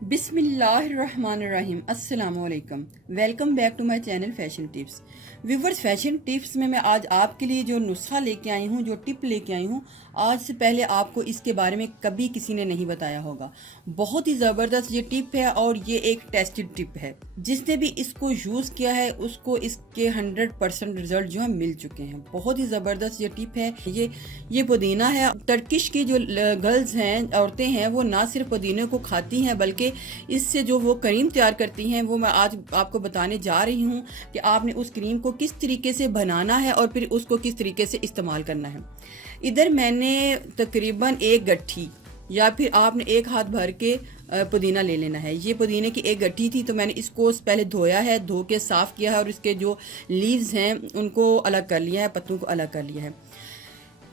बिस्मिल्लाहिर्रहमानिर्रहीम अस्सलामुअलैकुम। Welcome back to my channel fashion tips. Viewers, fashion tips में मैं आज आपके लिए जो नुस्खा लेके आई हूँ, जो टिप लेके आई हूँ, आज से पहले आपको इसके बारे में कभी किसी ने नहीं बताया होगा। बहुत ही ज़बरदस्त ये टिप है और ये एक टेस्टेड टिप है। जिसने भी इसको यूज़ किया है उसको इसके 100% रिजल्ट जो है मिल चुके हैं। बहुत ही ज़बरदस्त ये टिप है। ये पुदीना है। टर्किश की जो गर्ल्स हैं, औरतें हैं, वो ना सिर्फ पुदीने को खाती हैं बल्कि इससे जो वो क्रीम तैयार करती हैं वो मैं आज आपको बताने जा रही हूँ कि आपने उस क्रीम को किस तरीके से बनाना है और फिर उसको किस तरीके से इस्तेमाल करना है। इधर मैंने तकरीबन एक गट्ठी या फिर आपने एक हाथ भर के पुदीना ले लेना है। ये पुदीने की एक गट्ठी थी तो मैंने इसको पहले धोया है, धो के साफ़ किया है और इसके जो लीव्स हैं उनको अलग कर लिया है, पत्तों को अलग कर लिया है।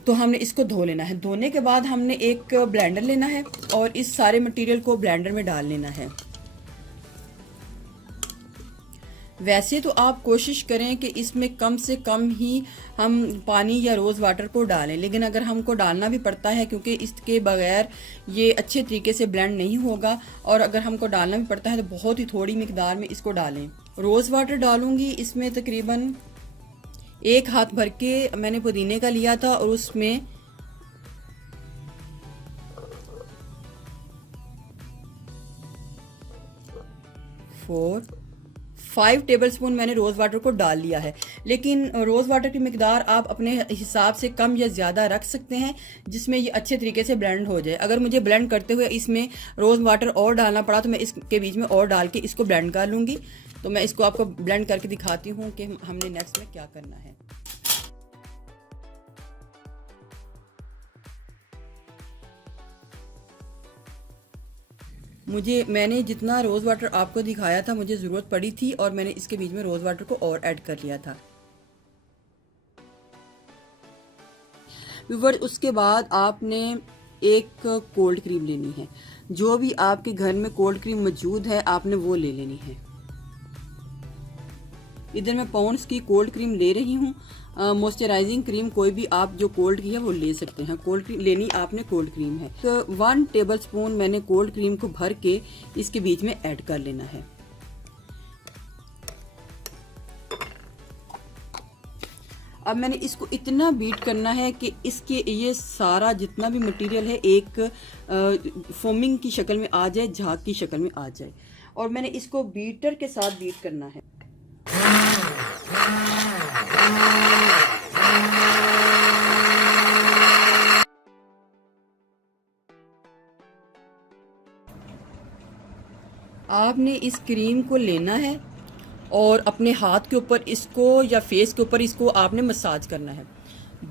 तो हमने इसको धो लेना है। धोने के बाद हमने एक ब्लेंडर लेना है और इस सारे मटेरियल को ब्लेंडर में डाल लेना है। वैसे तो आप कोशिश करें कि इसमें कम से कम ही हम पानी या रोज़ वाटर को डालें, लेकिन अगर हमको डालना भी पड़ता है क्योंकि इसके बगैर ये अच्छे तरीके से ब्लेंड नहीं होगा, और अगर हमको डालना भी पड़ता है तो बहुत ही थोड़ी मिकदार में इसको डालें। रोज़ वाटर डालूंगी इसमें तकरीबन एक हाथ भर के मैंने पुदीने का लिया था और उसमें 5 टेबलस्पून मैंने रोज़ वाटर को डाल लिया है। लेकिन रोज़ वाटर की मिकदार आप अपने हिसाब से कम या ज़्यादा रख सकते हैं जिसमें ये अच्छे तरीके से ब्लेंड हो जाए। अगर मुझे ब्लेंड करते हुए इसमें रोज़ वाटर और डालना पड़ा तो मैं इसके बीच में और डाल के इसको ब्लेंड कर लूँगी। तो मैं इसको आपको ब्लेंड करके दिखाती हूँ कि हमने नेक्स्ट में क्या करना है। मैंने जितना रोज़ वाटर आपको दिखाया था मुझे ज़रूरत पड़ी थी और मैंने इसके बीच में रोज़ वाटर को और ऐड कर लिया था। व्यूअर्स, उसके बाद आपने एक कोल्ड क्रीम लेनी है। जो भी आपके घर में कोल्ड क्रीम मौजूद है आपने वो ले लेनी है। इधर मैं पॉन्ड्स की कोल्ड क्रीम ले रही हूँ। मॉइस्चराइजिंग क्रीम कोई भी आप जो कोल्ड की है वो ले सकते हैं। कोल्ड क्रीम लेनी आपने कोल्ड क्रीम है तो 1 टेबलस्पून मैंने कोल्ड क्रीम को भर के इसके बीच में ऐड कर लेना है। अब मैंने इसको इतना बीट करना है कि इसके ये सारा जितना भी मटेरियल है एक फोमिंग की शक्ल में आ जाए, झाग की शक्ल में आ जाए, और मैंने इसको बीटर के साथ बीट करना है। आपने इस क्रीम को लेना है और अपने हाथ के ऊपर इसको या फेस के ऊपर इसको आपने मसाज करना है।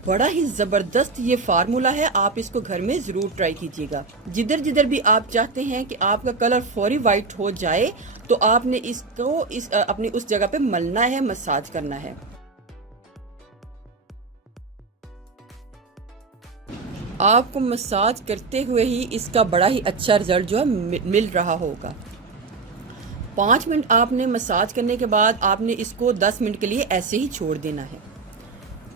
बड़ा ही ज़बरदस्त ये फार्मूला है, आप इसको घर में ज़रूर ट्राई कीजिएगा। जिधर जिधर भी आप चाहते हैं कि आपका कलर फौरी वाइट हो जाए तो आपने इसको अपनी उस जगह पे मलना है, मसाज करना है। आपको मसाज करते हुए ही इसका बड़ा ही अच्छा रिजल्ट जो है मिल रहा होगा। 5 मिनट आपने मसाज करने के बाद आपने इसको 10 मिनट के लिए ऐसे ही छोड़ देना है।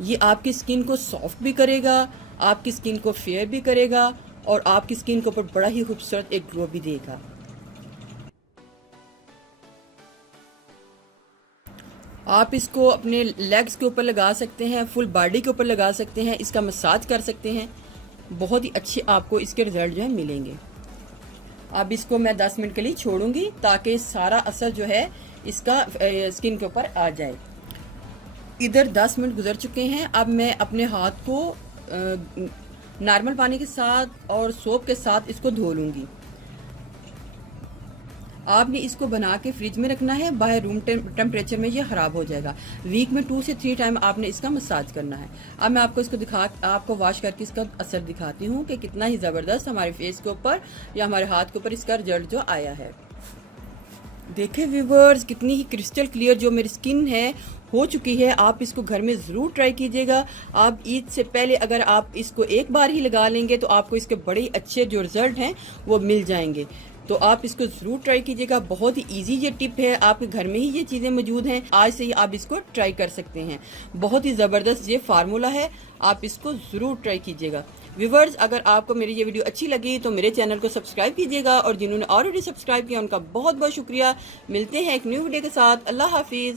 ये आपकी स्किन को सॉफ्ट भी करेगा, आपकी स्किन को फेयर भी करेगा और आपकी स्किन के ऊपर बड़ा ही खूबसूरत एक ग्लो भी देगा। आप इसको अपने लेग्स के ऊपर लगा सकते हैं, फुल बॉडी के ऊपर लगा सकते हैं, इसका मसाज कर सकते हैं। बहुत ही अच्छे आपको इसके रिजल्ट जो है मिलेंगे। अब इसको मैं 10 मिनट के लिए छोड़ूंगी ताकि सारा असर जो है इसका स्किन के ऊपर आ जाए। इधर 10 मिनट गुजर चुके हैं। अब मैं अपने हाथ को नॉर्मल पानी के साथ और सोप के साथ इसको धो लूँगी। आपने इसको बना के फ्रिज में रखना है, बाहर रूम टेम्परेचर में ये ख़राब हो जाएगा। वीक में 2 से 3 टाइम आपने इसका मसाज करना है। अब मैं आपको इसको आपको वॉश करके इसका असर दिखाती हूँ कि कितना ही ज़बरदस्त हमारे फेस के ऊपर या हमारे हाथ के ऊपर इसका रिजल्ट जो आया है। देखें व्यूवर्स, कितनी ही क्रिस्टल क्लियर जो मेरी स्किन है हो चुकी है। आप इसको घर में ज़रूर ट्राई कीजिएगा। आप ईद से पहले अगर आप इसको एक बार ही लगा लेंगे तो आपको इसके बड़े अच्छे जो रिज़ल्ट हैं वो मिल जाएंगे। तो आप इसको ज़रूर ट्राई कीजिएगा। बहुत ही ईजी ये टिप है, आपके घर में ही ये चीज़ें मौजूद हैं, आज से ही आप इसको ट्राई कर सकते हैं। बहुत ही ज़बरदस्त ये फार्मूला है, आप इसको ज़रूर ट्राई कीजिएगा। व्यूवर्स, अगर आपको मेरी ये वीडियो अच्छी लगी तो मेरे चैनल को सब्सक्राइब कीजिएगा, और जिन्होंने ऑलरेडी सब्सक्राइब किया उनका बहुत बहुत शुक्रिया। मिलते हैं एक न्यू वीडियो के साथ। अल्लाह हाफिज़।